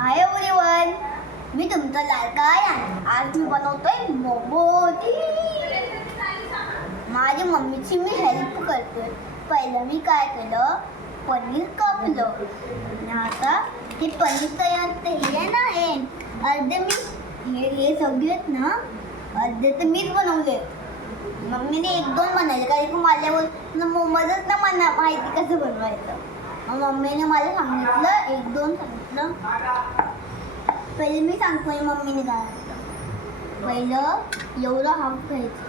Hi everyone, मी तुमचा लाडका आहे. आज मी बनवतोय मोमोज. माझ्या मम्मीची मी हेल्प करतोय. पहिलं मी काय केलं, पनीर कापलं आणि आता हे पनीर तयार ते हे आहे ना, हे अर्धे मी हे सगळे आहेत ना, अर्धे तर मीच बनवले. मम्मीने एक दोन बनवले कारण की माझ्यावर मोमोजच ना मला माहिती कसं बनवायचं. मग मम्मीने मला सांगितलं, एक दोन सांगितलं. पहिले मी सांगतो मम्मीने काय पहिलं एवढं हाफ घ्यायचं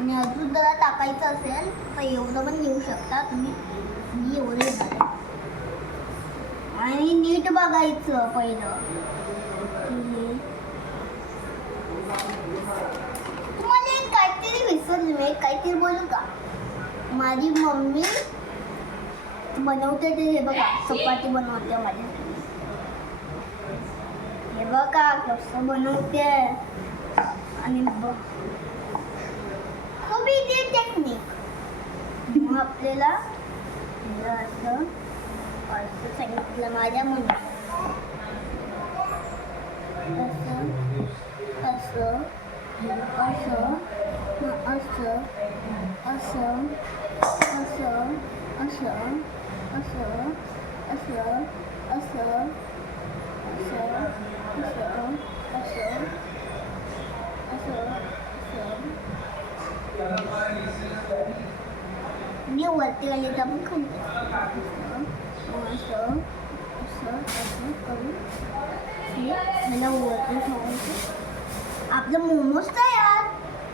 आणि अजून जरा टाकायचं असेल तर एवढं पण घेऊ शकता तुम्ही. मी एवढं घेणार आणि नीट बघायचं पहिलं. तुम्हाला एक काहीतरी विसरली, मी काहीतरी बोलू का. माझी मम्मी बनवते ते हे बघा, चपाती बनवते माझ्यासाठी. हे बघा कसं बनवते आणि खूप इझी टेक्निक. मग आपल्याला असं असं सांगितलं माझ्या मम्मी, असं असं असं असं असं असं असं असं असं असं असं असं मी वरती आले तर पण खाऊ असं असं असं करून मला वरती ठेवायचं. आपलं मोमोज तयार.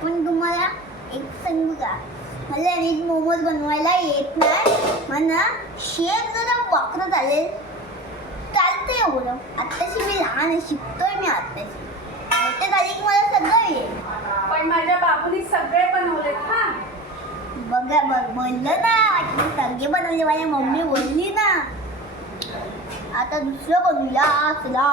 पण तुम्हाला एक सांगू का, मला नीट मोमोज बनवायला येत नाही. मला शेप जरा वाकडं चालेल चालतं एवढं. आत्ताशी मी लहान आहे, शिकतोय मी आत्ताशी. मोठे झाले की मला सगळं येईल. पण माझ्या बाबूनी सगळे बनवलेत हा. बघा बोललं ना, वाटलं सगळे बनवले. माझ्या मम्मी बोलली ना. आता दुसरं बनवूया. चला